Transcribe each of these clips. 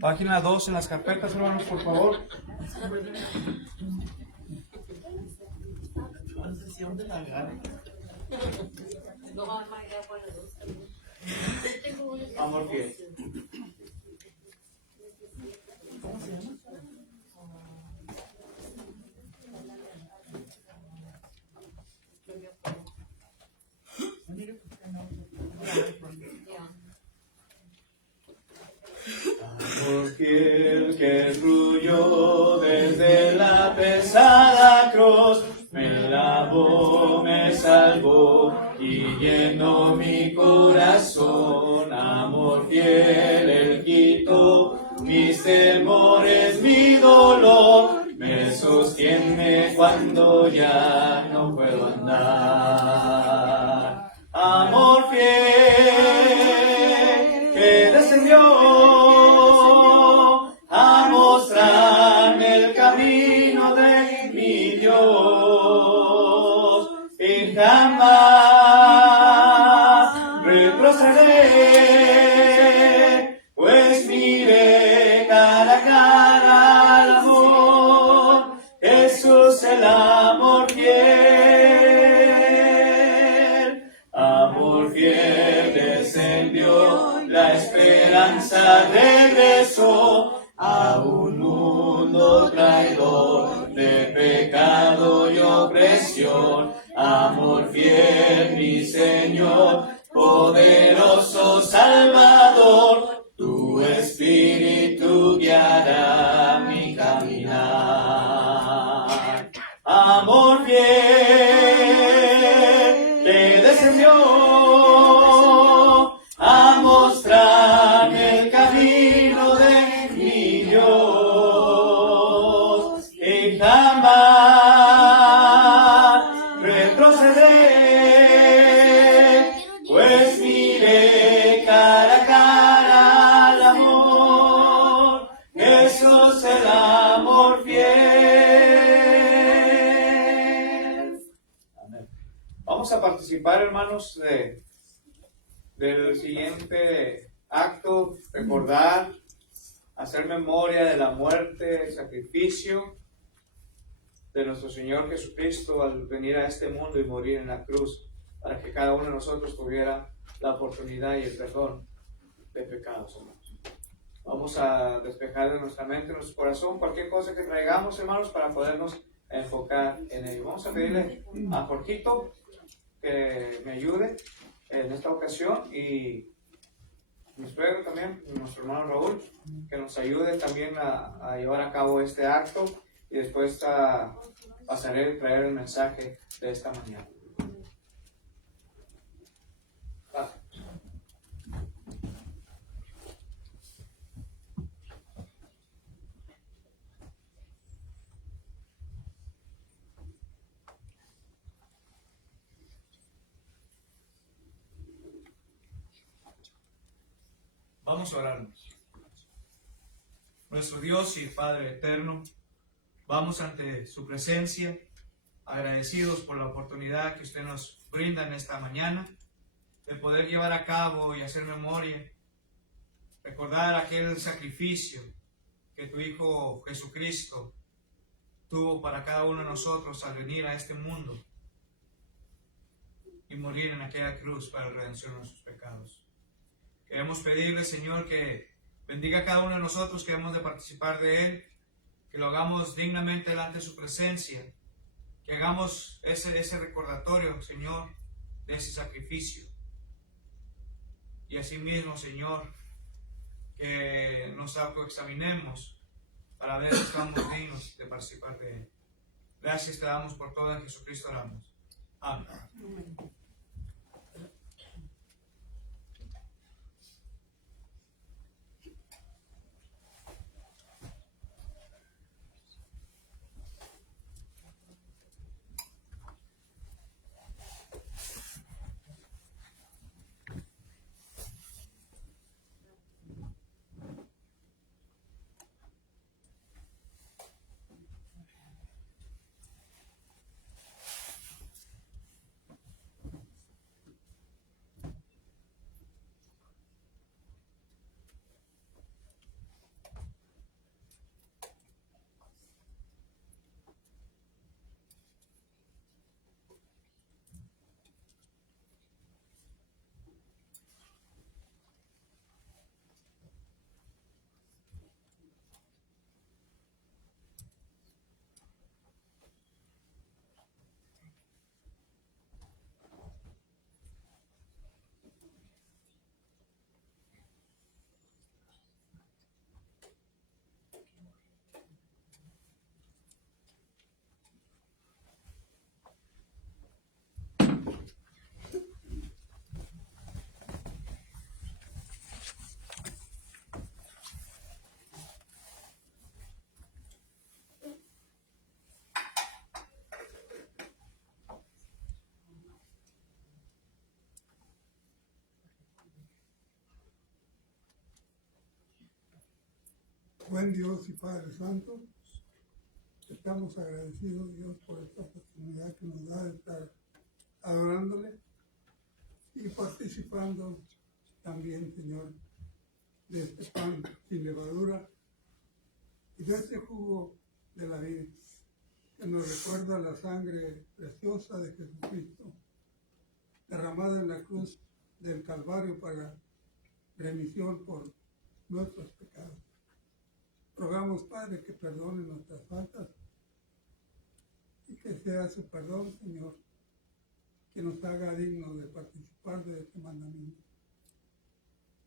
Página 2 en las carpetas, hermanos, por favor. Amor fiel. ¿Cómo se llama? Amor fiel que fluyó desde la pesada cruz, me lavó, me salvó y llenó mi corazón. Amor fiel, Él quitó mis temores, mi dolor, me sostiene cuando ya no puedo andar. Amor fiel que descendió a mostrarme el camino de mi Dios, y jamás retrocederé, pues miré cara a cara al amor, Jesús el amor fiel descendió, la esperanza regresó a un mundo traidor de pecado y opresión. Amor fiel, mi Señor, poderoso Salvador, tu Espíritu guiará mi caminar. Amor fiel que descendió a mostrarme el camino de mi Dios, y jamás retrocederé, pues miré cara a cara al amor, Jesús el amor fiel. Amén. Vamos a participar, hermanos, del siguiente acto, recordar, hacer memoria de la muerte, el sacrificio de nuestro Señor Jesucristo al venir a este mundo y morir en la cruz, para que cada uno de nosotros tuviera la oportunidad y el perdón de pecados, hermanos. Vamos a despejar de nuestra mente, nuestro corazón, cualquier cosa que traigamos, hermanos, para podernos enfocar en ello. Vamos a pedirle a Jorgito que me ayude en esta ocasión, y mi suegro también, nuestro hermano Raúl, que nos ayude también a llevar a cabo este acto, y después pasaré a traer el mensaje de esta mañana. Vamos a orarnos. Nuestro Dios y Padre eterno, vamos ante su presencia, agradecidos por la oportunidad que usted nos brinda en esta mañana, de poder llevar a cabo y hacer memoria, recordar aquel sacrificio que tu Hijo Jesucristo tuvo para cada uno de nosotros al venir a este mundo y morir en aquella cruz para la redención de nuestros pecados. Queremos pedirle, Señor, que bendiga a cada uno de nosotros que hemos de participar de Él, que lo hagamos dignamente delante de su presencia, que hagamos ese recordatorio, Señor, de ese sacrificio. Y asimismo, Señor, que nos autoexaminemos para ver si estamos dignos de participar de Él. Gracias te damos por todo, en Jesucristo oramos. Amén. Buen Dios y Padre Santo, estamos agradecidos, Dios, por esta oportunidad que nos da de estar adorándole y participando también, Señor, de este pan sin levadura y de este jugo de la vida que nos recuerda la sangre preciosa de Jesucristo derramada en la cruz del Calvario para remisión por nuestros pecados. Rogamos, Padre, que perdone nuestras faltas y que sea su perdón, Señor, que nos haga dignos de participar de este mandamiento.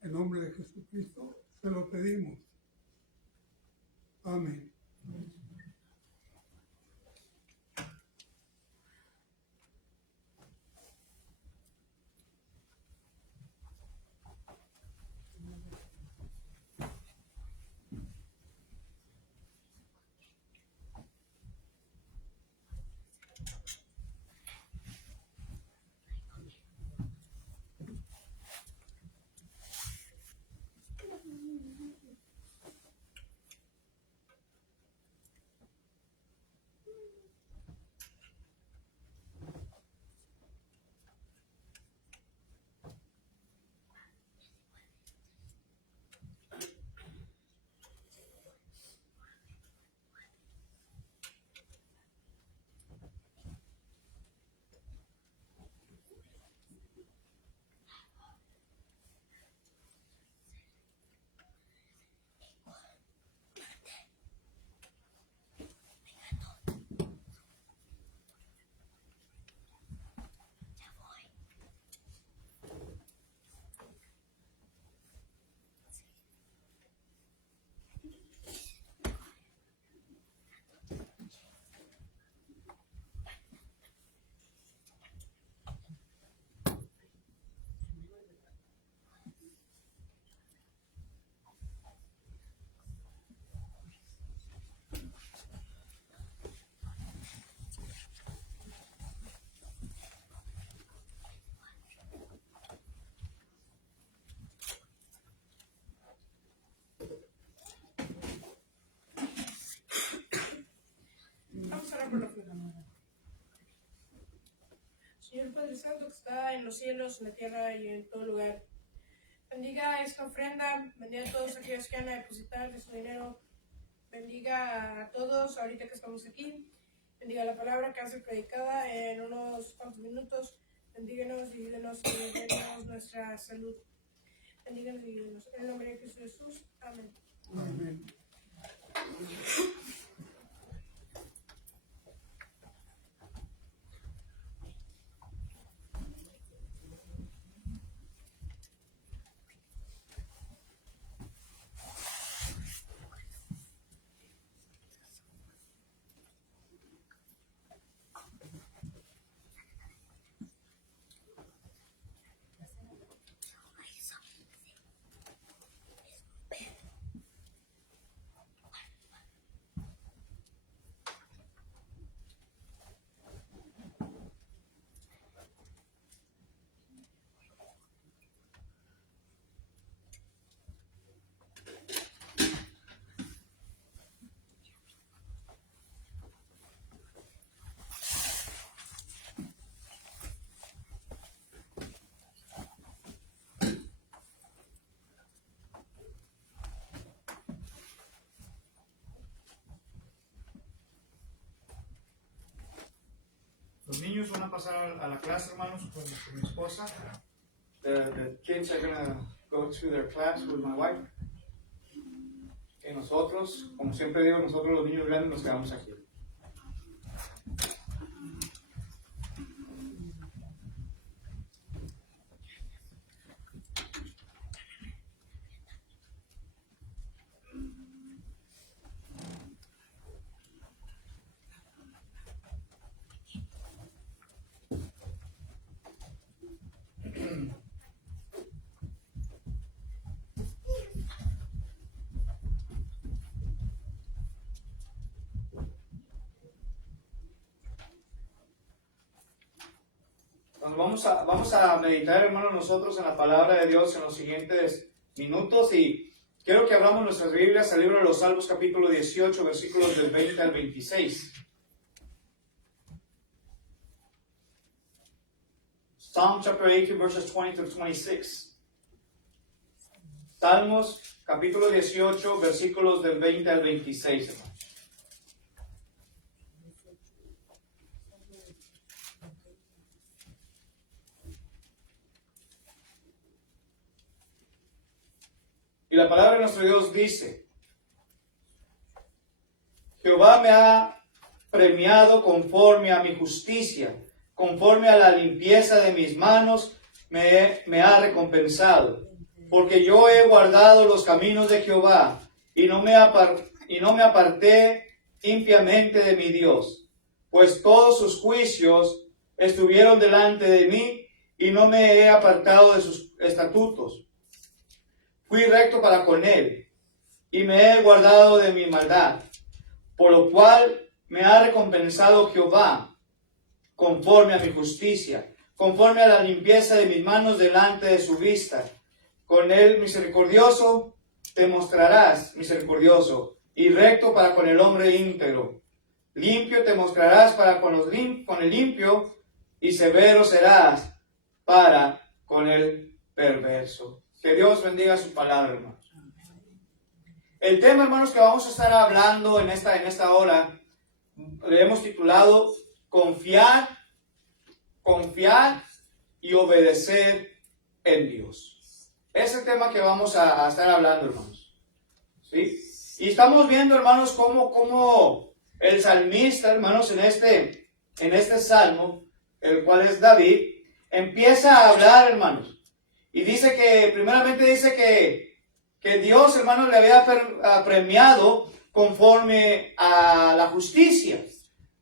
En nombre de Jesucristo se lo pedimos. Amén. Vamos a orar por la fruta. Señor Padre Santo que está en los cielos, en la tierra y en todo lugar, bendiga esta ofrenda, bendiga a todos aquellos que van a depositar de su dinero, bendiga a todos ahorita que estamos aquí, bendiga la palabra que va a ser predicada en unos cuantos minutos, bendíganos y denos nuestra salud. Bendíganos y guíenos. En el nombre de Cristo Jesús. Amén. Amén. Los niños van a pasar a la clase, hermanos, con mi esposa. The kids are going to go to their class with my wife. Y nosotros, como siempre digo, nosotros los niños grandes nos quedamos aquí. Vamos a meditar, hermanos, nosotros en la palabra de Dios en los siguientes minutos y quiero que abramos nuestras Biblias al libro de los Salmos, capítulo 18, versículos del 20 al 26. Psalm chapter 18, verses 20 through 26. Salmos, capítulo 18, versículos del 20 al 26, hermanos. Y la palabra de nuestro Dios dice: Jehová me ha premiado conforme a mi justicia, conforme a la limpieza de mis manos me ha recompensado. Porque yo he guardado los caminos de Jehová y no me aparté impiamente de mi Dios. Pues todos sus juicios estuvieron delante de mí y no me he apartado de sus estatutos. Fui recto para con él, y me he guardado de mi maldad, por lo cual me ha recompensado Jehová, conforme a mi justicia, conforme a la limpieza de mis manos delante de su vista. Con él misericordioso te mostrarás, misericordioso, y recto para con el hombre íntegro. Limpio te mostrarás para con el limpio, y severo serás para con el perverso. Que Dios bendiga su palabra, hermanos. El tema, hermanos, que vamos a estar hablando en esta hora, le hemos titulado Confiar y obedecer en Dios. Es el tema que vamos a estar hablando, hermanos. ¿Sí? Y estamos viendo, hermanos, cómo el salmista, hermanos, en este salmo, el cual es David, empieza a hablar, hermanos. Y dice que, primeramente dice que Dios, hermanos, le había premiado conforme a la justicia,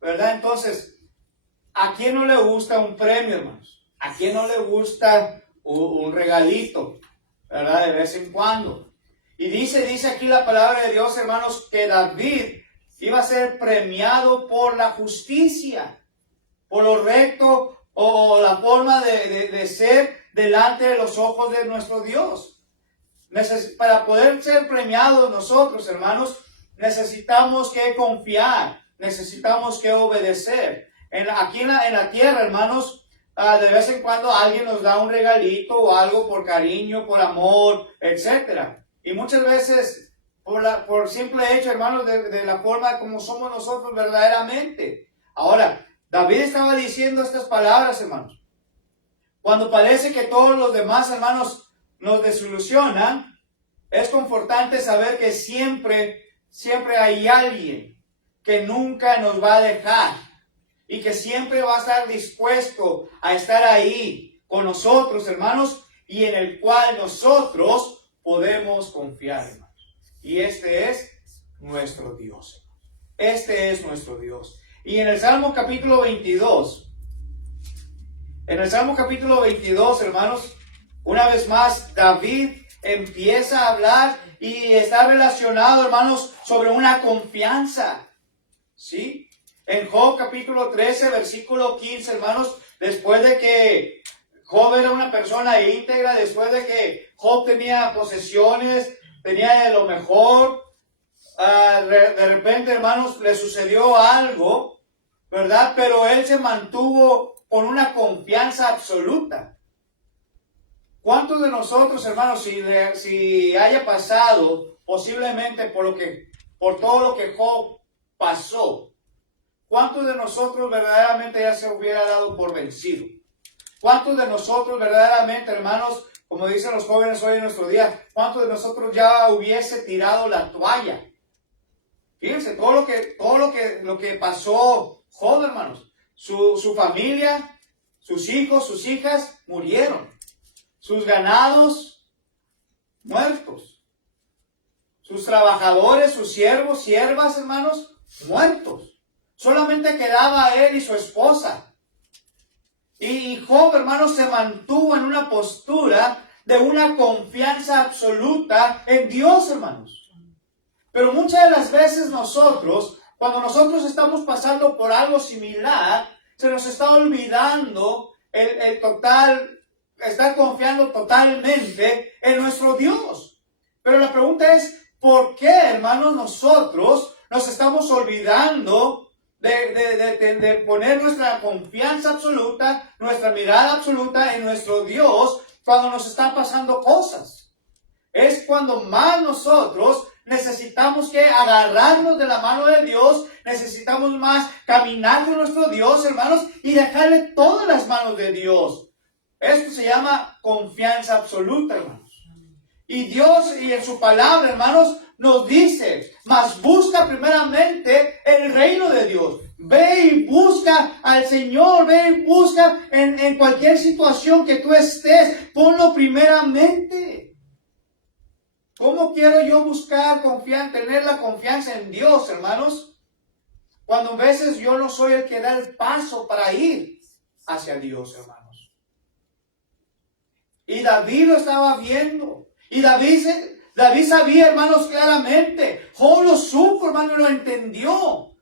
¿verdad? Entonces, ¿a quién no le gusta un premio, hermanos? ¿A quién no le gusta un regalito, ¿verdad? De vez en cuando. Y dice aquí la palabra de Dios, hermanos, que David iba a ser premiado por la justicia, por lo recto o la forma de ser delante de los ojos de nuestro Dios. Para poder ser premiados nosotros, hermanos, necesitamos que confiar, necesitamos que obedecer. Aquí en la tierra, hermanos, de vez en cuando alguien nos da un regalito o algo por cariño, por amor, etc. Y muchas veces, por simple hecho, hermanos, de la forma como somos nosotros verdaderamente. Ahora, David estaba diciendo estas palabras, hermanos. Cuando parece que todos los demás, hermanos, nos desilusionan, es confortante saber que siempre hay alguien que nunca nos va a dejar y que siempre va a estar dispuesto a estar ahí con nosotros, hermanos, y en el cual nosotros podemos confiar, hermanos. Y este es nuestro Dios. Este es nuestro Dios. Y en el Salmo capítulo 22, hermanos, una vez más David empieza a hablar y está relacionado, hermanos, sobre una confianza. ¿Sí? En Job capítulo 13, versículo 15, hermanos, después de que Job era una persona íntegra, después de que Job tenía posesiones, tenía de lo mejor, de repente, hermanos, le sucedió algo, ¿verdad? Pero él se mantuvo con una confianza absoluta. ¿Cuántos de nosotros, hermanos, si haya pasado posiblemente por todo lo que Job pasó, cuántos de nosotros verdaderamente ya se hubiera dado por vencido? ¿Cuántos de nosotros verdaderamente, hermanos, como dicen los jóvenes hoy en nuestro día, cuántos de nosotros ya hubiese tirado la toalla? Fíjense, todo lo que pasó Job, hermanos. Su familia, sus hijos, sus hijas murieron. Sus ganados muertos. Sus trabajadores, sus siervos, siervas, hermanos, muertos. Solamente quedaba él y su esposa. Y Job, hermanos, se mantuvo en una postura de una confianza absoluta en Dios, hermanos. Pero muchas de las veces nosotros, cuando nosotros estamos pasando por algo similar, se nos está olvidando estar confiando totalmente en nuestro Dios. Pero la pregunta es, ¿por qué, hermanos, nosotros nos estamos olvidando de poner nuestra confianza absoluta, nuestra mirada absoluta en nuestro Dios cuando nos están pasando cosas? Es cuando más nosotros necesitamos que agarrarnos de la mano de Dios, necesitamos más caminar con nuestro Dios, hermanos, y dejarle todas las manos de Dios. Esto se llama confianza absoluta, hermanos. Y Dios y en su palabra, hermanos, nos dice, mas busca primeramente el reino de Dios. Ve y busca al Señor, ve y busca en cualquier situación que tú estés, ponlo primeramente. ¿Cómo quiero yo buscar tener la confianza en Dios, hermanos? Cuando a veces yo no soy el que da el paso para ir hacia Dios, hermanos. Y David lo estaba viendo. Y David sabía, hermanos, claramente. Job lo supo, hermano, y lo entendió.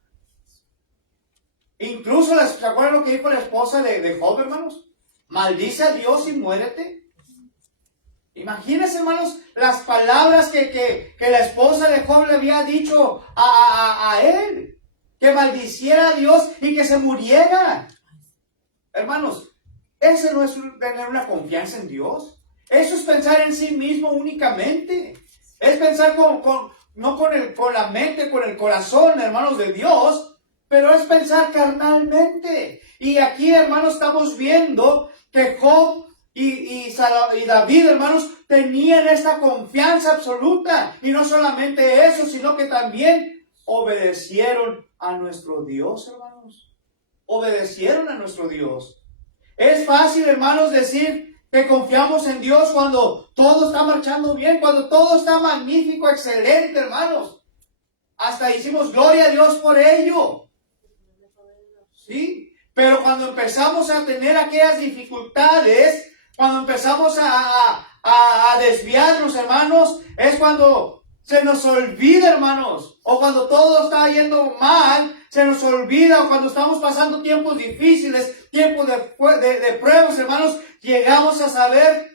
Incluso, ¿se acuerdan lo que dijo la esposa de Job, hermanos? Maldice a Dios y muérete. Imagínense, hermanos, las palabras que la esposa de Job le había dicho a él. Que maldiciera a Dios y que se muriera. Hermanos, eso no es tener una confianza en Dios. Eso es pensar en sí mismo únicamente. Es pensar no con la mente, con el corazón, hermanos, de Dios, pero es pensar carnalmente. Y aquí, hermanos, estamos viendo que Job y David, hermanos, tenían esta confianza absoluta. Y no solamente eso, sino que también obedecieron a nuestro Dios, hermanos. Obedecieron a nuestro Dios. Es fácil, hermanos, decir que confiamos en Dios cuando todo está marchando bien, cuando todo está magnífico, excelente, hermanos. Hasta hicimos gloria a Dios por ello. ¿Sí? Pero cuando empezamos a tener aquellas dificultades, cuando empezamos a desviarnos, hermanos, es cuando se nos olvida, hermanos, o cuando todo está yendo mal, se nos olvida, o cuando estamos pasando tiempos difíciles, tiempos de pruebas, hermanos, llegamos a saber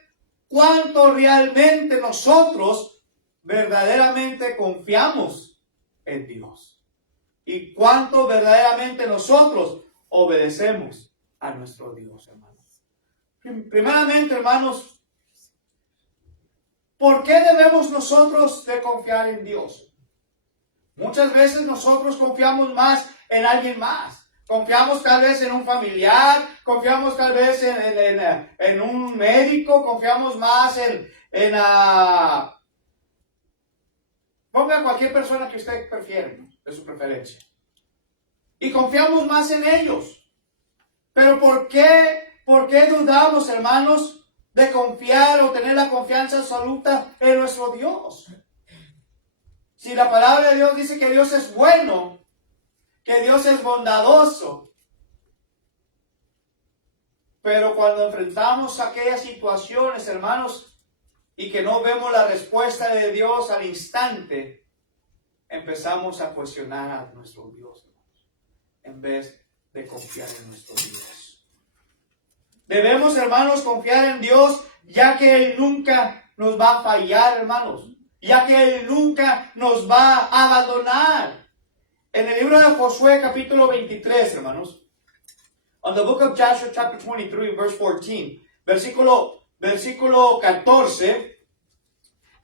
cuánto realmente nosotros verdaderamente confiamos en Dios y cuánto verdaderamente nosotros obedecemos a nuestro Dios, hermanos. Primeramente, hermanos, ¿por qué debemos nosotros de confiar en Dios? Muchas veces nosotros confiamos más en alguien más. Confiamos tal vez en un familiar, confiamos tal vez en un médico, confiamos más ponga cualquier persona que usted prefiera, de su preferencia. Y confiamos más en ellos. Pero ¿por qué dudamos, hermanos, de confiar o tener la confianza absoluta en nuestro Dios? Si la palabra de Dios dice que Dios es bueno, que Dios es bondadoso, pero cuando enfrentamos aquellas situaciones, hermanos, y que no vemos la respuesta de Dios al instante, empezamos a cuestionar a nuestro Dios, hermanos, en vez de confiar en nuestro Dios. Debemos, hermanos, confiar en Dios, ya que Él nunca nos va a fallar, hermanos, ya que Él nunca nos va a abandonar. En el libro de Josué, capítulo 23, hermanos, on the book of Joshua, chapter 23, verse 14, versículo 14,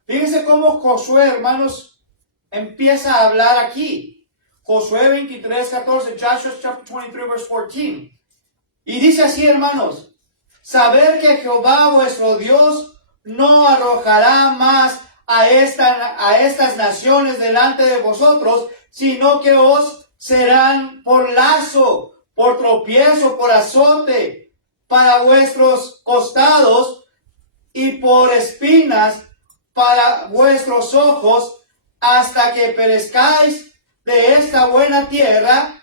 fíjense cómo Josué, hermanos, empieza a hablar aquí. Josué 23, 14, Joshua chapter 23, verse 14. Y dice así, hermanos, saber que Jehová vuestro Dios no arrojará más a estas naciones delante de vosotros, sino que os serán por lazo, por tropiezo, por azote, para vuestros costados y por espinas para vuestros ojos, hasta que perezcáis de esta buena tierra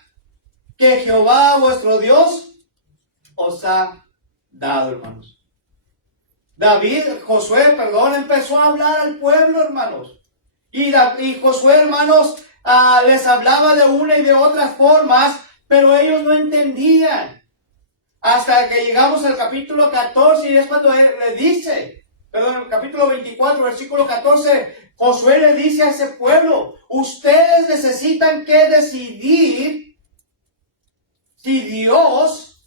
que Jehová vuestro Dios os ha dado, hermanos. Josué, empezó a hablar al pueblo, hermanos. Y Josué, hermanos, les hablaba de una y de otras formas, pero ellos no entendían. Hasta que llegamos al capítulo 14 y es cuando él le dice, el capítulo 24, versículo 14, Josué le dice a ese pueblo, ustedes necesitan que decidir si Dios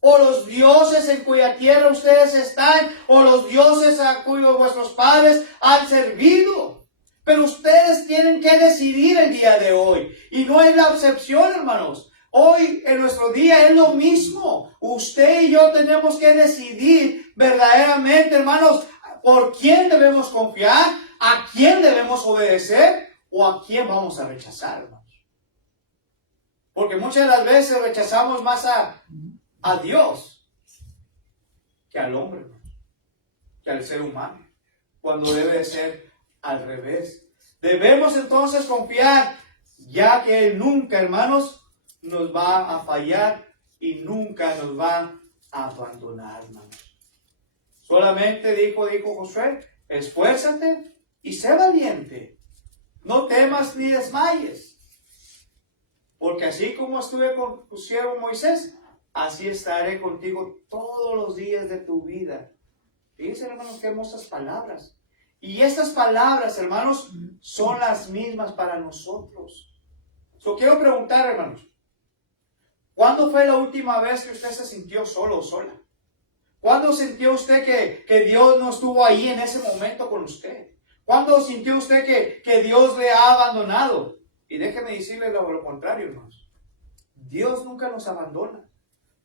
o los dioses en cuya tierra ustedes están, o los dioses a cuyos vuestros padres han servido. Pero ustedes tienen que decidir el día de hoy. Y no es la excepción, hermanos. Hoy, en nuestro día, es lo mismo. Usted y yo tenemos que decidir verdaderamente, hermanos, por quién debemos confiar, a quién debemos obedecer, o a quién vamos a rechazar, hermanos. Porque muchas de las veces rechazamos más a Dios que al hombre, hermanos, que al ser humano, cuando debe de ser al revés. Debemos entonces confiar, ya que Él nunca, hermanos, nos va a fallar y nunca nos va a abandonar, hermanos. Solamente dijo Josué, esfuérzate y sé valiente. No temas ni desmayes. Porque así como estuve con tu siervo Moisés, así estaré contigo todos los días de tu vida. Fíjense, hermanos, qué hermosas palabras. Y estas palabras, hermanos, son las mismas para nosotros. Quiero preguntar, hermanos, ¿cuándo fue la última vez que usted se sintió solo o sola? ¿Cuándo sintió usted que Dios no estuvo ahí en ese momento con usted? ¿Cuándo sintió usted que Dios le ha abandonado? Y déjeme decirle lo contrario, hermanos. Dios nunca nos abandona.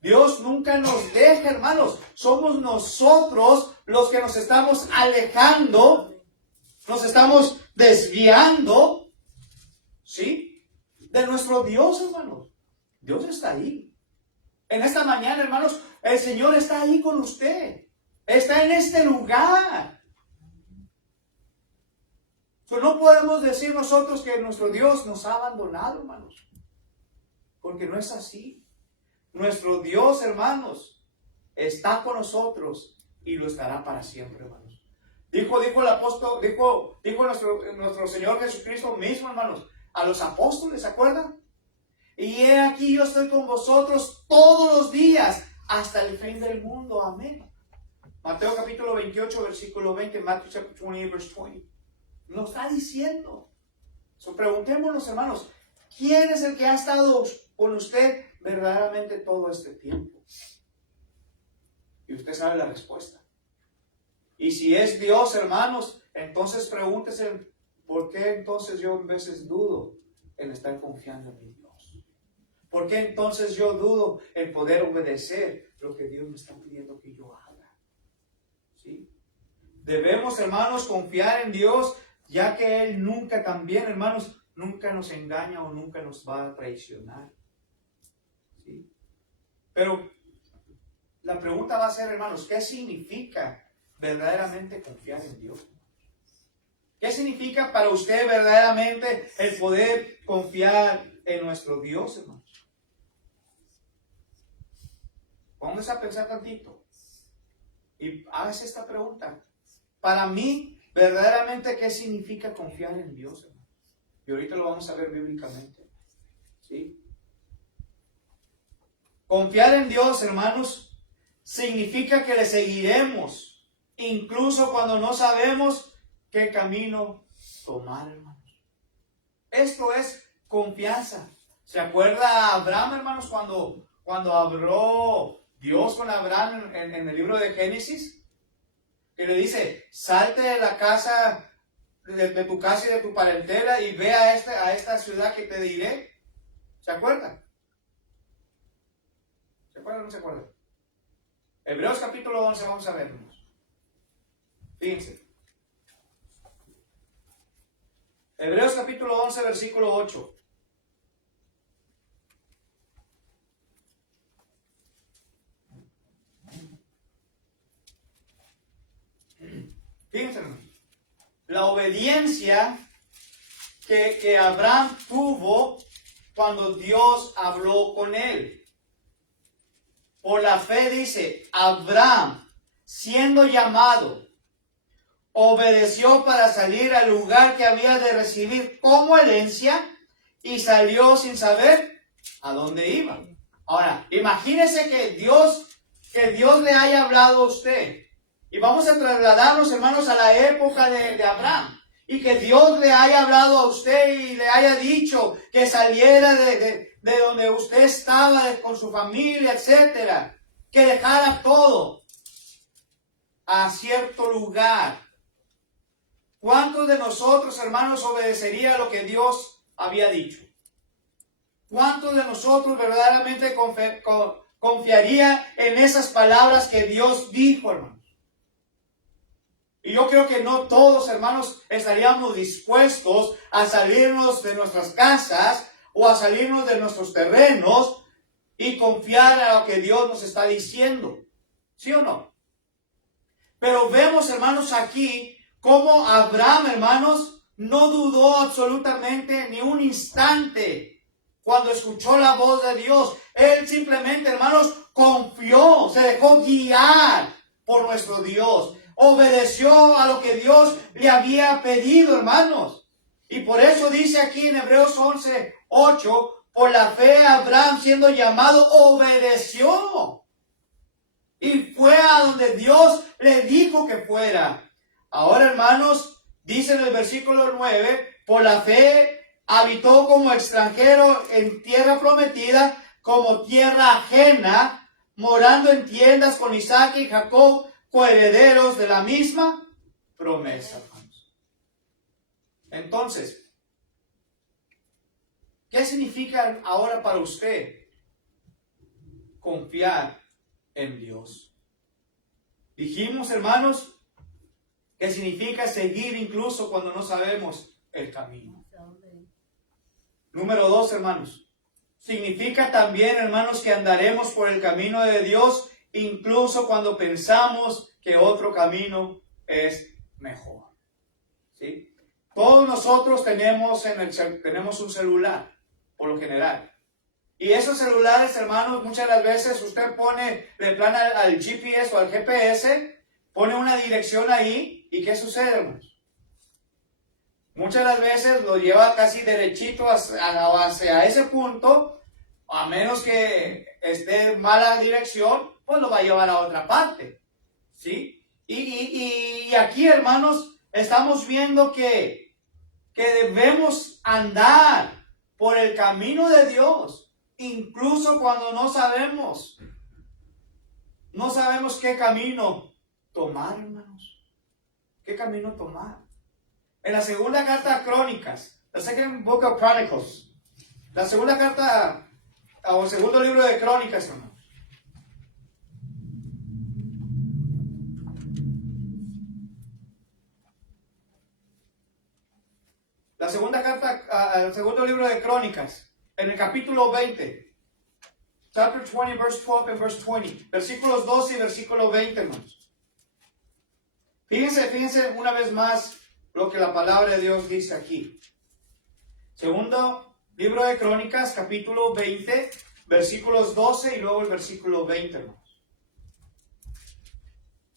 Dios nunca nos deja, hermanos. Somos nosotros los que nos estamos alejando, nos estamos desviando, ¿sí?, de nuestro Dios, hermanos. Dios está ahí. En esta mañana, hermanos, el Señor está ahí con usted. Está en este lugar. No podemos decir nosotros que nuestro Dios nos ha abandonado, hermanos. Porque no es así. Nuestro Dios, hermanos, está con nosotros y lo estará para siempre, hermanos. Dijo el apóstol, dijo nuestro Señor Jesucristo mismo, hermanos, a los apóstoles, ¿se acuerdan? Y he aquí yo estoy con vosotros todos los días hasta el fin del mundo. Amén. Mateo capítulo 28, versículo 20, Matthew chapter 20, verse 20. Nos está diciendo. Preguntémonos, hermanos, ¿quién es el que ha estado con usted verdaderamente todo este tiempo? Y usted sabe la respuesta. Y si es Dios, hermanos, entonces pregúntese, ¿por qué entonces yo a veces dudo en estar confiando en mi Dios? ¿Por qué entonces yo dudo en poder obedecer lo que Dios me está pidiendo que yo haga? ¿Sí? Debemos, hermanos, confiar en Dios, ya que Él nunca también, hermanos, nunca nos engaña o nunca nos va a traicionar. ¿Sí? Pero la pregunta va a ser, hermanos, ¿qué significa verdaderamente confiar en Dios? ¿Qué significa para usted verdaderamente el poder confiar en nuestro Dios, hermanos? Póngase a pensar tantito y hágase esta pregunta. Para mí, verdaderamente, ¿qué significa confiar en Dios, hermanos? Y ahorita lo vamos a ver bíblicamente. ¿Sí? Confiar en Dios, hermanos, significa que le seguiremos, incluso cuando no sabemos qué camino tomar, hermanos. Esto es confianza. ¿Se acuerda Abraham, hermanos, cuando habló Dios con Abraham en el libro de Génesis? Que le dice, salte de la casa, de tu casa y de tu parentela y ve a esta ciudad que te diré. ¿Se acuerdan? ¿Se acuerdan o no se acuerdan? Hebreos capítulo 11 vamos a vernos. Fíjense. Hebreos capítulo 11 versículo 8. Fíjense, hermanos. La obediencia que Abraham tuvo cuando Dios habló con él. Por la fe dice, Abraham, siendo llamado, obedeció para salir al lugar que había de recibir como herencia y salió sin saber a dónde iba. Ahora, imagínese que Dios le haya hablado a usted. Y vamos a trasladarnos, hermanos, a la época de Abraham. y que Dios le haya hablado a usted y le haya dicho que saliera de donde usted estaba con su familia, etcétera, que dejara todo a cierto lugar. ¿Cuántos de nosotros, hermanos, obedecería lo que Dios había dicho? ¿Cuántos de nosotros verdaderamente confiaría en esas palabras que Dios dijo, hermanos? Y yo creo que no todos, hermanos, estaríamos dispuestos a salirnos de nuestras casas o a salirnos de nuestros terrenos y confiar a lo que Dios nos está diciendo. ¿Sí o no? Pero vemos, hermanos, aquí cómo Abraham, hermanos, no dudó absolutamente ni un instante cuando escuchó la voz de Dios. Él simplemente, hermanos, confió, se dejó guiar por nuestro Dios. Obedeció a lo que Dios le había pedido, hermanos. Y por eso dice aquí en Hebreos 11:8, por la fe Abraham, siendo llamado, obedeció. Y fue a donde Dios le dijo que fuera. Ahora, hermanos, dice en el versículo 9, por la fe habitó como extranjero en tierra prometida, como tierra ajena, morando en tiendas con Isaac y Jacob, coherederos de la misma promesa, hermanos. Entonces, ¿qué significa ahora para usted confiar en Dios? Dijimos, hermanos, que significa seguir incluso cuando no sabemos el camino. Número 2, hermanos. Significa también, hermanos, que andaremos por el camino de Dios incluso cuando pensamos que otro camino es mejor. ¿Sí? Todos nosotros tenemos un celular, por lo general. Y esos celulares, hermanos, muchas de las veces usted le plana al GPS o al GPS, pone una dirección ahí, ¿y qué sucede, hermanos? Muchas de las veces lo lleva casi derechito hacia ese punto, a menos que esté en mala dirección, pues lo va a llevar a otra parte, ¿sí? Y aquí, hermanos, estamos viendo que debemos andar por el camino de Dios, incluso cuando no sabemos qué camino tomar, hermanos. ¿Qué camino tomar? En la segunda carta a Crónicas, the second book of Chronicles, la segunda carta o el segundo libro de Crónicas, hermanos. La segunda carta al segundo libro de Crónicas, en el capítulo 20, chapter 20, verse 12 and verse 20, versículos 12 y versículo 20, hermanos. Fíjense una vez más lo que la palabra de Dios dice aquí. Segundo libro de Crónicas, capítulo 20, versículos 12 y luego el versículo 20, hermanos.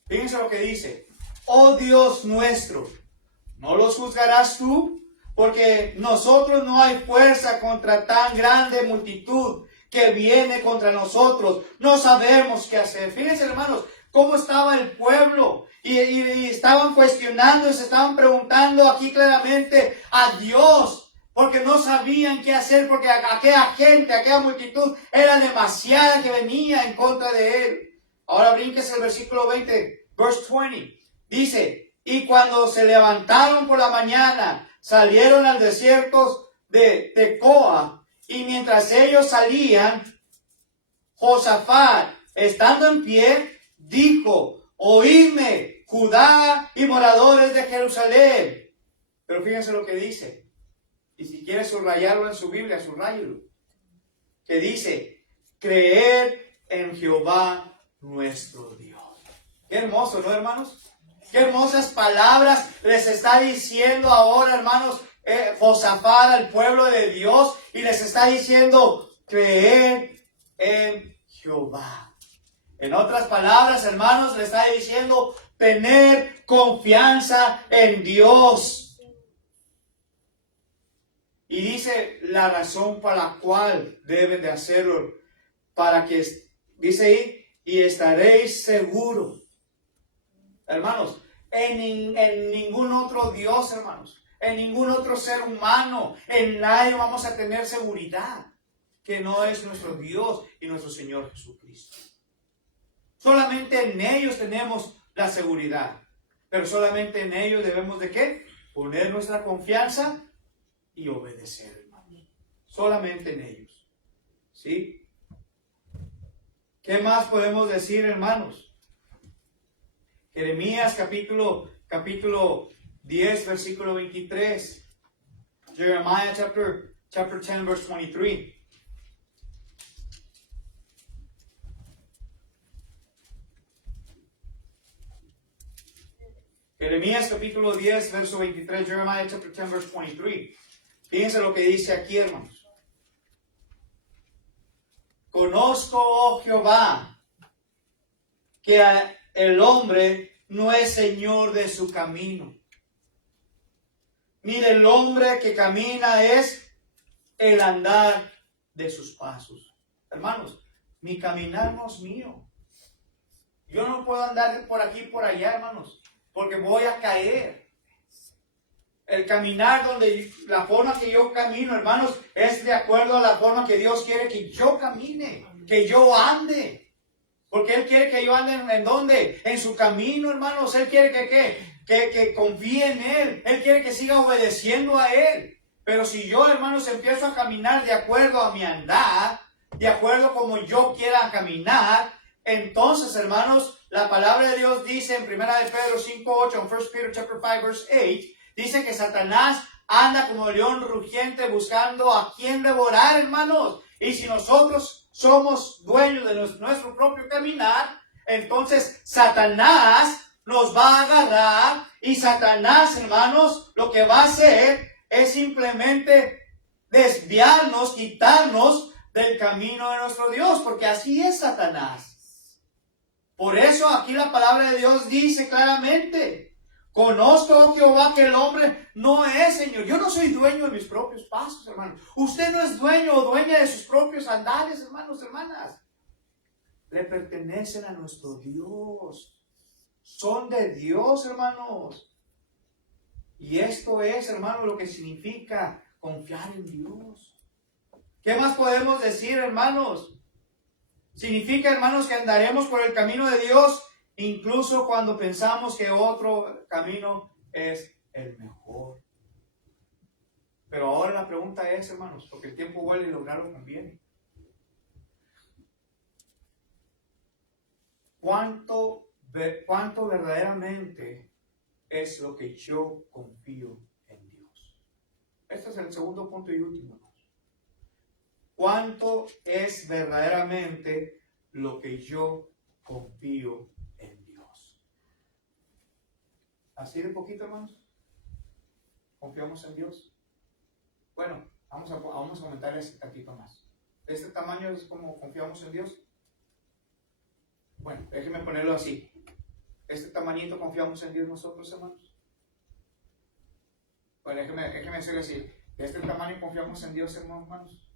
Fíjense lo que dice. Oh Dios nuestro, ¿no los juzgarás tú? Porque nosotros no hay fuerza contra tan grande multitud que viene contra nosotros. No sabemos qué hacer. Fíjense, hermanos, cómo estaba el pueblo. Y estaban cuestionando y se estaban preguntando aquí claramente a Dios. Porque no sabían qué hacer. Porque aquella gente, aquella multitud era demasiada que venía en contra de él. Ahora brínquese el versículo 20, verse 20. Dice, y cuando se levantaron por la mañana, salieron al desierto de Tecoa, y mientras ellos salían, Josafat, estando en pie, dijo, oídme, Judá y moradores de Jerusalén. Pero fíjense lo que dice, y si quiere subrayarlo en su Biblia, subrayelo, que dice, creer en Jehová nuestro Dios. Qué hermoso, ¿no, hermanos? Qué hermosas palabras les está diciendo ahora, hermanos, Josafat al pueblo de Dios, y les está diciendo, creer en Jehová. En otras palabras, hermanos, le está diciendo, tener confianza en Dios. Y dice la razón para la cual deben de hacerlo, para que, dice ahí, y estaréis seguros. Hermanos, en ningún otro Dios, hermanos, en ningún otro ser humano, en nadie vamos a tener seguridad que no es nuestro Dios y nuestro Señor Jesucristo. Solamente en ellos tenemos la seguridad, pero solamente en ellos debemos de ¿qué? Poner nuestra confianza y obedecer, hermanos. Solamente en ellos. ¿Sí? ¿Qué más podemos decir, hermanos? Jeremías capítulo 10, versículo 23. Jeremiah chapter 10, verse 23. Jeremías capítulo 10, verso 23. Jeremiah chapter 10, verse 23. Fíjense lo que dice aquí, hermanos. Conozco, oh Jehová, que el hombre no es señor de su camino. Ni del hombre que camina es el andar de sus pasos. Hermanos, mi caminar no es mío. Yo no puedo andar por aquí y por allá, hermanos, porque voy a caer. El caminar la forma que yo camino, hermanos, es de acuerdo a la forma que Dios quiere que yo camine, que yo ande. Porque Él quiere que yo ande ¿en dónde? En su camino, hermanos. Él quiere que confíe en Él. Él quiere que siga obedeciendo a Él. Pero si yo, hermanos, empiezo a caminar de acuerdo a mi andar, de acuerdo como yo quiera caminar, entonces, hermanos, la palabra de Dios dice en 1 Pedro 5:8, en 1 Peter chapter 5, verse 8, dice que Satanás anda como león rugiente buscando a quien devorar, hermanos. Y si nosotros somos dueños de nuestro propio caminar, entonces Satanás nos va a agarrar y Satanás, hermanos, lo que va a hacer es simplemente desviarnos, quitarnos del camino de nuestro Dios, porque así es Satanás. Por eso aquí la palabra de Dios dice claramente: conozco, oh Jehová, que el hombre no es Señor. Yo no soy dueño de mis propios pasos, hermanos. Usted no es dueño o dueña de sus propios andares, hermanos, hermanas. Le pertenecen a nuestro Dios. Son de Dios, hermanos. Y esto es, hermanos, lo que significa confiar en Dios. ¿Qué más podemos decir, hermanos? Significa, hermanos, que andaremos por el camino de Dios, incluso cuando pensamos que otro camino es el mejor. Pero ahora la pregunta es, hermanos, porque el tiempo vuela y lograrlo conviene. ¿Cuánto verdaderamente es lo que yo confío en Dios? Este es el segundo punto y último. ¿Cuánto es verdaderamente lo que yo confío en Dios? ¿Así de poquito, hermanos? ¿Confiamos en Dios? Bueno, vamos a aumentarles un tantito más. ¿Este tamaño es como confiamos en Dios? Bueno, déjenme ponerlo así. ¿Este tamañito confiamos en Dios nosotros, hermanos? Bueno, déjenme decirlo así. ¿De este tamaño confiamos en Dios, hermanos?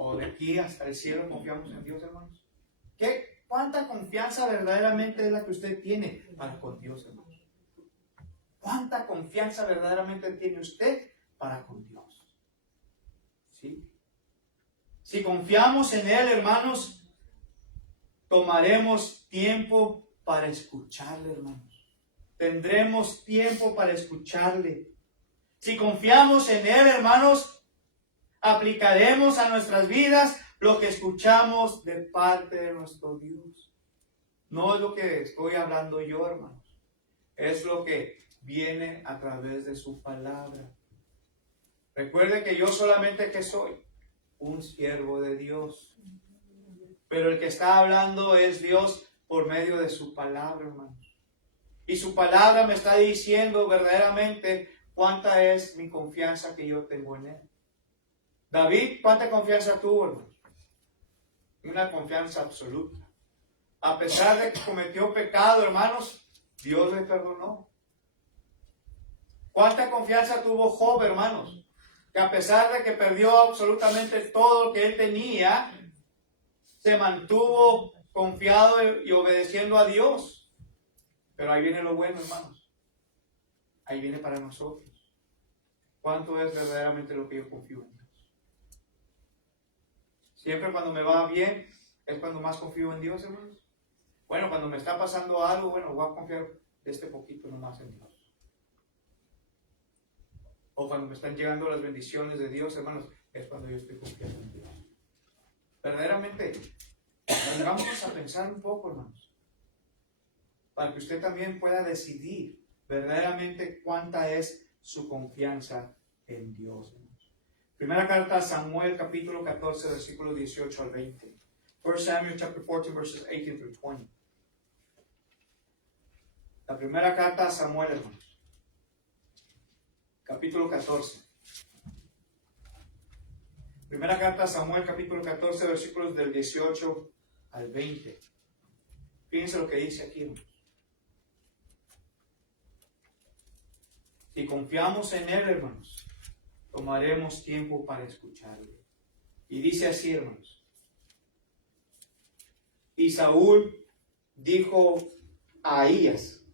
¿O de aquí hasta el cielo confiamos en Dios, hermanos? ¿Cuánta confianza verdaderamente es la que usted tiene para con Dios, hermanos? ¿Cuánta confianza verdaderamente tiene usted para con Dios? ¿Sí? Si confiamos en Él, hermanos, tomaremos tiempo para escucharle, hermanos. Tendremos tiempo para escucharle. Si confiamos en Él, hermanos, aplicaremos a nuestras vidas lo que escuchamos de parte de nuestro Dios. No es lo que estoy hablando yo, hermanos. Es lo que viene a través de su palabra. Recuerde que yo solamente que soy un siervo de Dios. Pero el que está hablando es Dios por medio de su palabra, hermanos. Y su palabra me está diciendo verdaderamente cuánta es mi confianza que yo tengo en Él. David, ¿cuánta confianza tuvo, hermanos? Una confianza absoluta. A pesar de que cometió pecado, hermanos, Dios le perdonó. ¿Cuánta confianza tuvo Job, hermanos? Que a pesar de que perdió absolutamente todo lo que él tenía, se mantuvo confiado y obedeciendo a Dios. Pero ahí viene lo bueno, hermanos. Ahí viene para nosotros. ¿Cuánto es verdaderamente lo que yo confío en Dios? Siempre cuando me va bien, es cuando más confío en Dios, hermanos. Bueno, cuando me está pasando algo, bueno, voy a confiar de este poquito nomás en Dios. O cuando me están llegando las bendiciones de Dios, hermanos, es cuando yo estoy confiando en Dios. Verdaderamente, vamos a pensar un poco, hermanos, para que usted también pueda decidir verdaderamente cuánta es su confianza en Dios. Primera carta a Samuel, capítulo 14, versículos 18 al 20. 1 Samuel chapter 14, verses 18 through 20. La primera carta a Samuel, hermanos. Capítulo 14. Primera carta a Samuel, capítulo 14, versículos del 18 al 20. Fíjense lo que dice aquí, hermanos. Si confiamos en Él, hermanos, tomaremos tiempo para escucharle. Y dice así, hermanos. Y Saúl dijo a Ahías: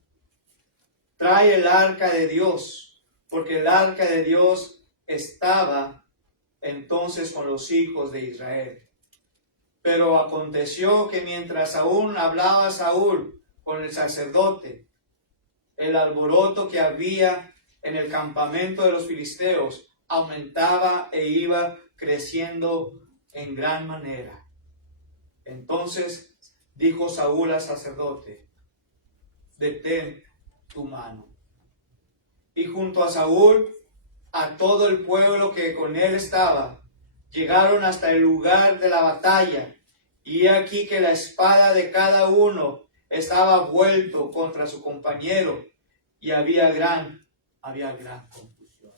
trae el arca de Dios, porque el arca de Dios estaba entonces con los hijos de Israel. Pero aconteció que mientras aún hablaba Saúl con el sacerdote, el alboroto que había en el campamento de los filisteos aumentaba e iba creciendo en gran manera. Entonces dijo Saúl al sacerdote: detén tu mano. Y junto a Saúl, a todo el pueblo que con él estaba, llegaron hasta el lugar de la batalla, y he aquí que la espada de cada uno estaba vuelto contra su compañero, y había gran confusión.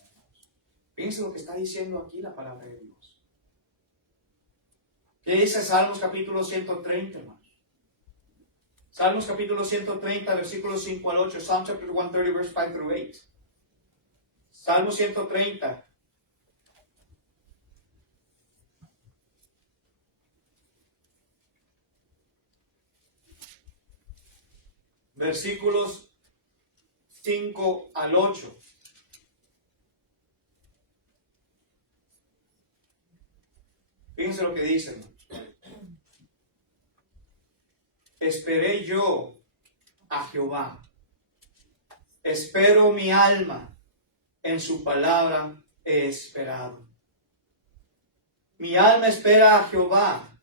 Piensa lo que está diciendo aquí la palabra de Dios. ¿Qué dice Salmos capítulo 130, hermanos? Salmos capítulo 130, versículos 5 al 8. Psalm chapter 130, verse 5 through 8. Salmo 130. Versículos 5 al 8. Fíjense lo que dice, hermanos. Esperé yo a Jehová. Espero mi alma. En su palabra he esperado. Mi alma espera a Jehová,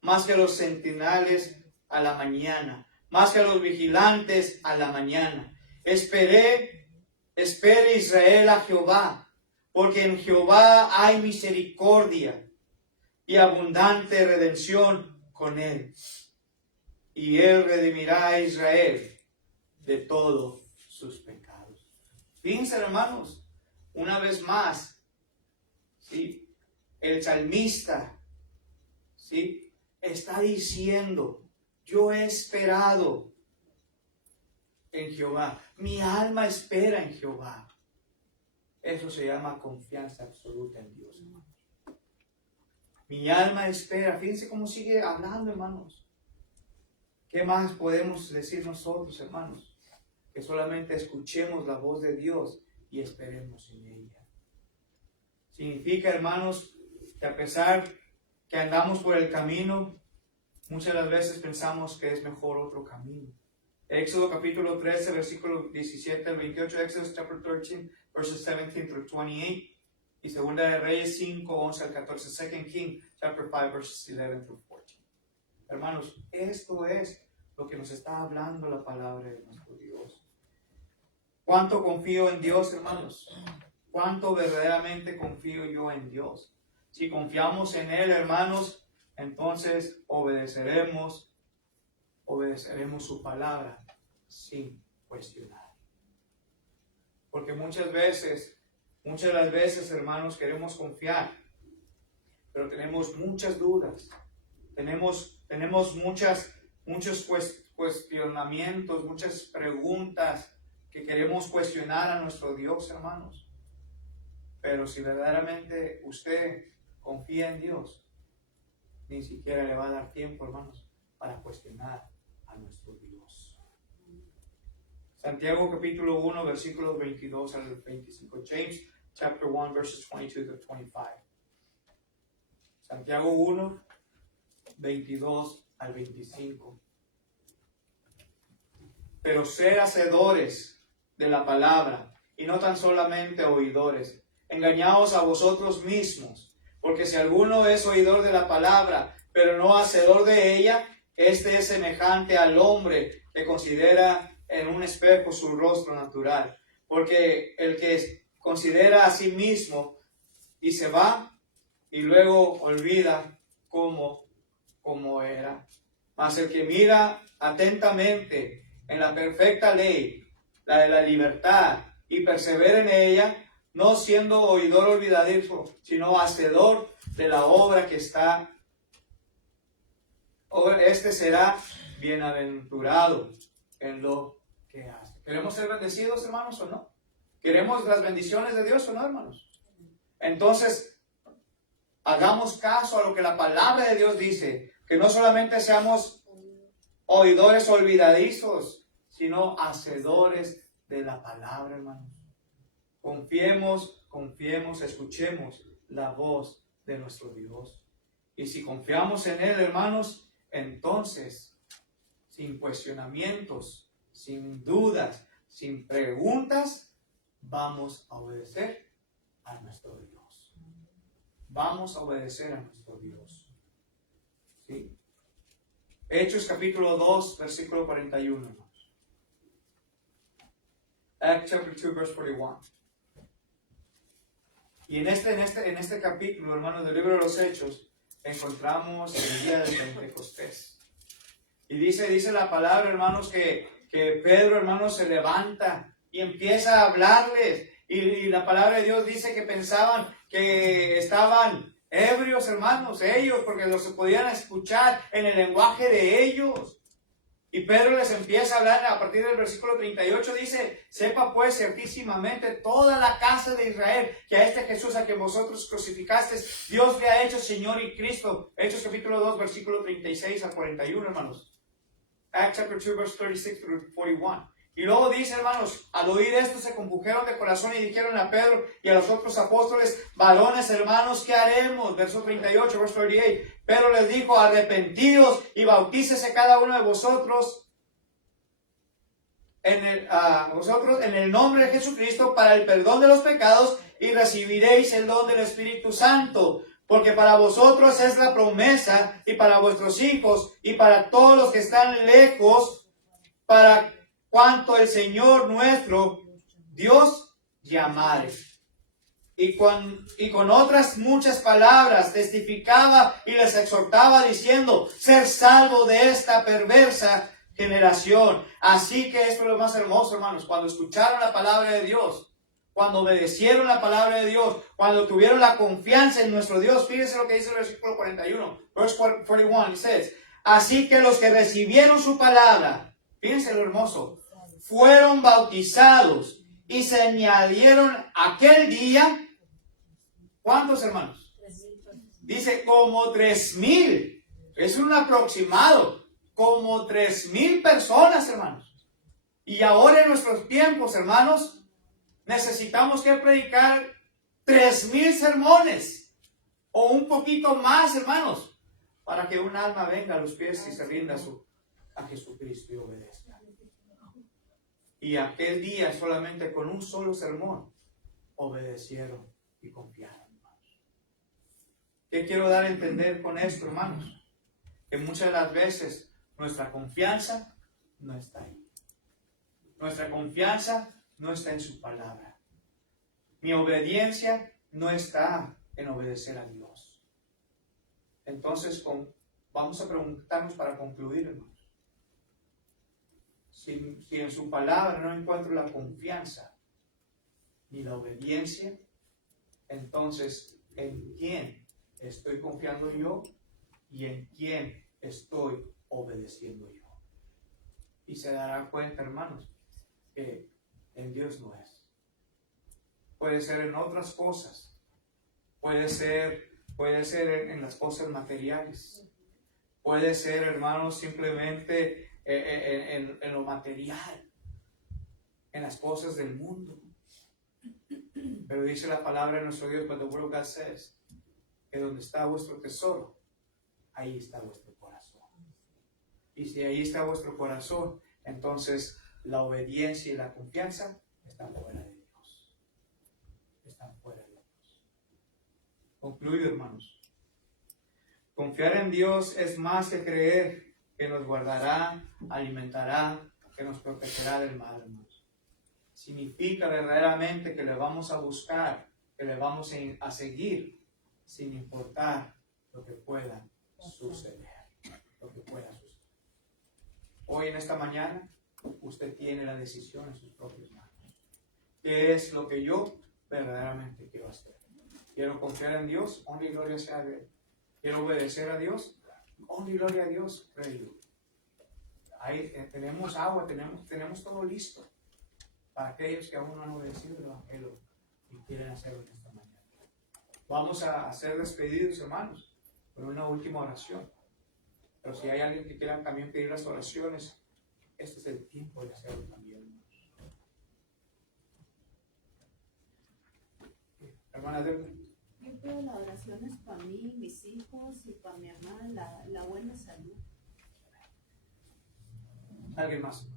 más que los centinelas a la mañana, más que los vigilantes a la mañana. Espere Israel a Jehová, porque en Jehová hay misericordia y abundante redención con él. Y él redimirá a Israel de todos sus pecados. Fíjense, hermanos, una vez más, ¿sí? El salmista, ¿sí? Está diciendo: yo he esperado en Jehová. Mi alma espera en Jehová. Eso se llama confianza absoluta en Dios, hermanos. Mi alma espera. Fíjense cómo sigue hablando, hermanos. ¿Qué más podemos decir nosotros, hermanos? Que solamente escuchemos la voz de Dios y esperemos en ella. Significa, hermanos, que a pesar que andamos por el camino, muchas de las veces pensamos que es mejor otro camino. Éxodo capítulo 13, versículo 17 al 28, Éxodo chapter 13, verses 17 through 28, y Segunda de Reyes 5, 11 al 14, 2 King chapter 5, verses 11 through 14. Hermanos, esto es lo que nos está hablando la palabra de nuestro Dios. ¿Cuánto confío en Dios, hermanos? ¿Cuánto verdaderamente confío yo en Dios? Si confiamos en Él, hermanos, entonces obedeceremos su palabra sin cuestionar. Porque muchas de las veces, hermanos, queremos confiar, pero tenemos muchas dudas, tenemos muchos cuestionamientos, muchas preguntas que queremos cuestionar a nuestro Dios, hermanos. Pero si verdaderamente usted confía en Dios, ni siquiera le va a dar tiempo, hermanos, para cuestionar a nuestro Dios. Santiago capítulo 1, versículos 22 al 25. James chapter 1, verses 22 to 25. Santiago 1, 22 al 25. Pero ser hacedores de la palabra, y no tan solamente oidores. Engañaos a vosotros mismos, porque si alguno es oidor de la palabra, pero no hacedor de ella, este es semejante al hombre que considera en un espejo su rostro natural. Porque el que considera a sí mismo y se va, y luego olvida cómo era. Mas el que mira atentamente en la perfecta ley, la de la libertad, y persevera en ella, no siendo oidor olvidadizo, sino hacedor de la obra que está, este será bienaventurado en lo que hace. ¿Queremos ser bendecidos, hermanos, o no? ¿Queremos las bendiciones de Dios o no, hermanos? Entonces, hagamos caso a lo que la palabra de Dios dice, que no solamente seamos oidores olvidadizos, sino hacedores de la palabra, hermanos. Confiemos, escuchemos la voz de nuestro Dios. Y si confiamos en Él, hermanos, entonces, sin cuestionamientos, sin dudas, sin preguntas, vamos a obedecer a nuestro Dios. Vamos a obedecer a nuestro Dios. ¿Sí? Hechos capítulo 2, versículo 41. Acts chapter 2, verse 41. Y en este capítulo, hermanos, del libro de los Hechos, encontramos el día del Pentecostés. Y dice la palabra, hermanos, que Pedro, hermanos, se levanta y empieza a hablarles. Y la palabra de Dios dice que pensaban que estaban ebrios, hermanos, ellos, porque los podían escuchar en el lenguaje de ellos. Y Pedro les empieza a hablar a partir del versículo 38, dice: sepa pues ciertísimamente toda la casa de Israel que a este Jesús a quien vosotros crucificasteis, Dios le ha hecho Señor y Cristo. Hechos capítulo 2, versículo 36 al 41, hermanos. Acts chapter 2, verse 36 through 41. Y luego dice, hermanos, al oír esto se compungeron de corazón y dijeron a Pedro y a los otros apóstoles: varones, hermanos, ¿qué haremos? Verso 38, verso 38. Pedro les dijo: arrepentíos y bautícese cada uno de vosotros en el nombre de Jesucristo para el perdón de los pecados, y recibiréis el don del Espíritu Santo. Porque para vosotros es la promesa, y para vuestros hijos, y para todos los que están lejos, para cuanto el Señor nuestro Dios llamare. Y con otras muchas palabras testificaba y les exhortaba diciendo: ser salvo de esta perversa generación. Así que esto es lo más hermoso, hermanos, cuando escucharon la palabra de Dios, cuando obedecieron la palabra de Dios, cuando tuvieron la confianza en nuestro Dios. Fíjense lo que dice el versículo 41, verse 41, it says: así que los que recibieron su palabra, fíjense lo hermoso, fueron bautizados y se añadieron aquel día, ¿cuántos, hermanos? Dice como 3,000, es un aproximado, como 3,000 personas, hermanos. Y ahora en nuestros tiempos, hermanos, necesitamos que predicar 3,000 sermones o un poquito más, hermanos, para que un alma venga a los pies y se rinda a Jesucristo y obedezca. Y aquel día solamente con un solo sermón obedecieron y confiaron, hermanos. ¿Qué quiero dar a entender con esto, hermanos? Que muchas de las veces nuestra confianza no está ahí. Nuestra confianza no está en su palabra. Mi obediencia no está en obedecer a Dios. Entonces, vamos a preguntarnos para concluir, hermanos. Si en su palabra no encuentro la confianza ni la obediencia, entonces, ¿en quién estoy confiando yo y en quién estoy obedeciendo yo? Y se dará cuenta, hermanos, que en Dios no es. Puede ser en otras cosas, puede ser en las cosas materiales, puede ser, hermanos, simplemente en lo material, en las cosas del mundo. Pero dice la palabra de nuestro Dios, cuando God says, que donde está vuestro tesoro, ahí está vuestro corazón. Y si ahí está vuestro corazón, entonces la obediencia y la confianza están fuera de Dios. Están fuera de Dios. Concluyo, hermanos. Confiar en Dios es más que creer que nos guardará, alimentará, que nos protegerá del mal, hermanos. Significa verdaderamente que le vamos a buscar, que le vamos a seguir, sin importar lo que pueda suceder. Lo que pueda suceder. Hoy en esta mañana, usted tiene la decisión en sus propias manos. ¿Qué es lo que yo verdaderamente quiero hacer? Quiero confiar en Dios, honra y gloria sea de Él. Quiero obedecer a Dios, honra y gloria a Dios, creo. Ahí tenemos agua, tenemos todo listo para aquellos que aún no han obedecido el Evangelio y quieren hacerlo en esta mañana. Vamos a ser despedidos, hermanos, con una última oración. Pero si hay alguien que quiera también pedir las oraciones, este es el tiempo de hacerlo también. Hermana Débora. Yo pido las oraciones para mí, mis hijos y para mi hermana, la buena salud. ¿Alguien más?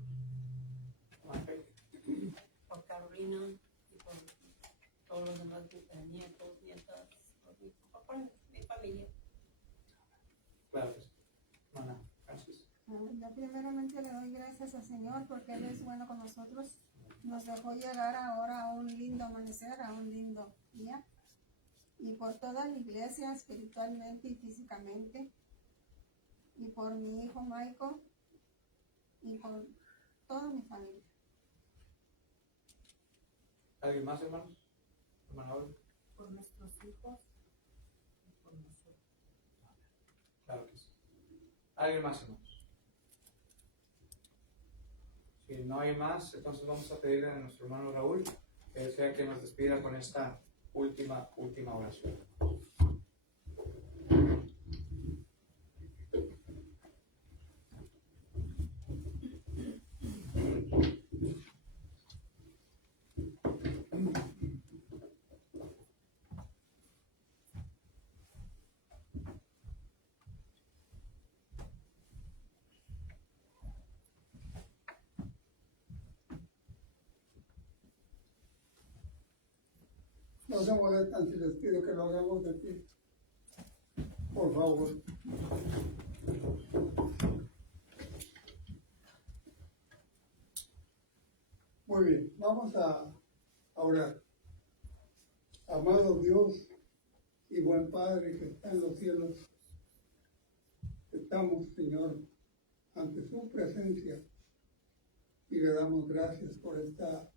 Por Carolina y por todos los demás nietos, nietas, por mi familia. Claro que sí. Hermana Francis. Yo primeramente le doy gracias al Señor porque Él es bueno con nosotros. Nos dejó llegar ahora a un lindo amanecer, a un lindo día. Y por toda la iglesia, espiritualmente y físicamente. Y por mi hijo Michael. Y por toda mi familia. ¿Alguien más, hermanos? Hermana Olga. Por nuestros hijos y por nosotros. Claro que sí. ¿Alguien más, hermanos? Si no hay más, entonces vamos a pedirle a nuestro hermano Raúl que sea que nos despida con esta última oración. No se molestan si les pido que lo hagamos de pie. Por favor. Muy bien, vamos a orar. Amado Dios y buen Padre que está en los cielos, estamos, Señor, ante su presencia y le damos gracias por esta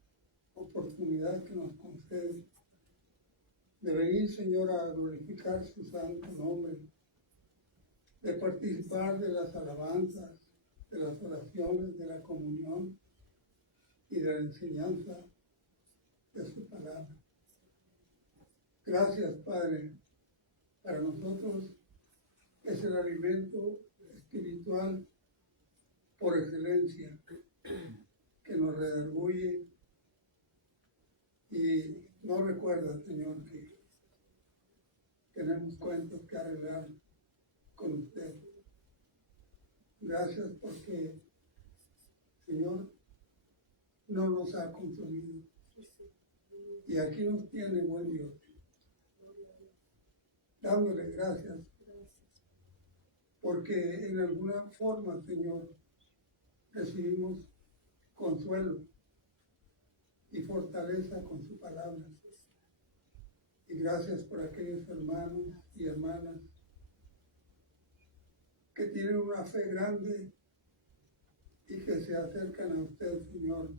oportunidad que nos concede de venir, Señor, a glorificar su santo nombre, de participar de las alabanzas, de las oraciones, de la comunión y de la enseñanza de su palabra. Gracias, Padre. Para nosotros es el alimento espiritual por excelencia que nos redarguye y no recuerda, Señor, que tenemos cuentos que arreglar con usted. Gracias porque, Señor, no nos ha consumido. Y aquí nos tiene, buen Dios, dándole gracias porque en alguna forma, Señor, recibimos consuelo y fortaleza con su palabra. Y gracias por aquellos hermanos y hermanas que tienen una fe grande y que se acercan a usted, Señor,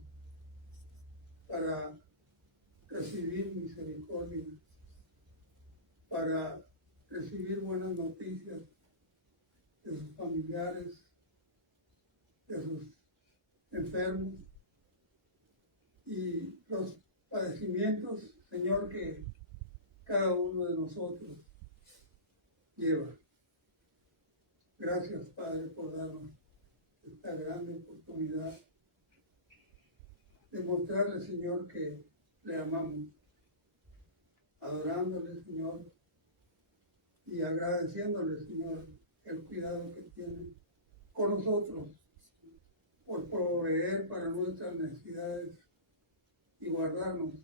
para recibir misericordia, para recibir buenas noticias de sus familiares, de sus enfermos y los padecimientos, Señor, que cada uno de nosotros lleva. Gracias, Padre, por darnos esta grande oportunidad de mostrarle, Señor, que le amamos adorándole, Señor, y agradeciéndole, Señor, el cuidado que tiene con nosotros por proveer para nuestras necesidades y guardarnos,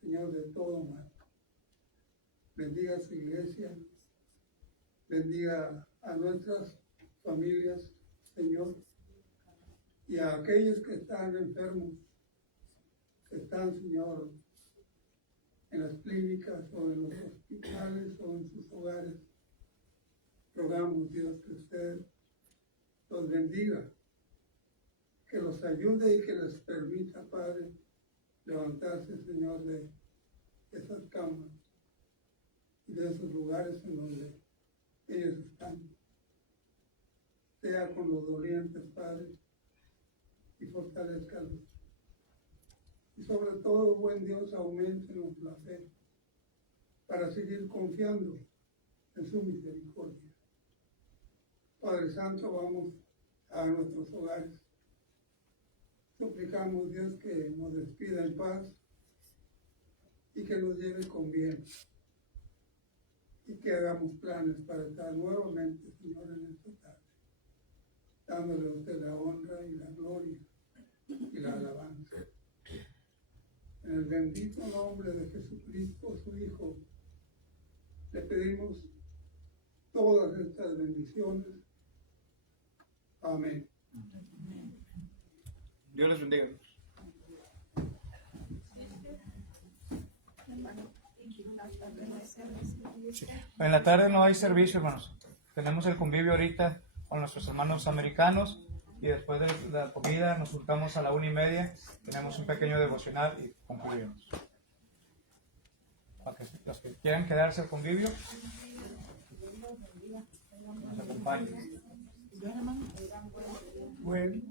Señor, de todo mal. Bendiga a su iglesia, bendiga a nuestras familias, Señor, y a aquellos que están enfermos, que están, Señor, en las clínicas o en los hospitales o en sus hogares. Rogamos, Dios, que usted los bendiga, que los ayude y que les permita, Padre, levantarse, Señor, de esas camas y de esos lugares en donde ellos están. Sea con los dolientes, Padre, y fortalezcalos. Y sobre todo, buen Dios, auméntenos la fe para seguir confiando en su misericordia. Padre Santo, vamos a nuestros hogares. Suplicamos, Dios, que nos despida en paz y que nos lleve con bien. Y que hagamos planes para estar nuevamente, Señor, en esta tarde, dándole a usted la honra y la gloria y la alabanza. En el bendito nombre de Jesucristo, su Hijo, le pedimos todas estas bendiciones. Amén. Dios les bendiga. En la tarde no hay servicio, hermanos. Tenemos el convivio ahorita con nuestros hermanos americanos y después de la comida nos juntamos a la 1:30. Tenemos un pequeño devocional y concluimos. Para que los que quieran quedarse al convivio, nos acompañen. Bueno.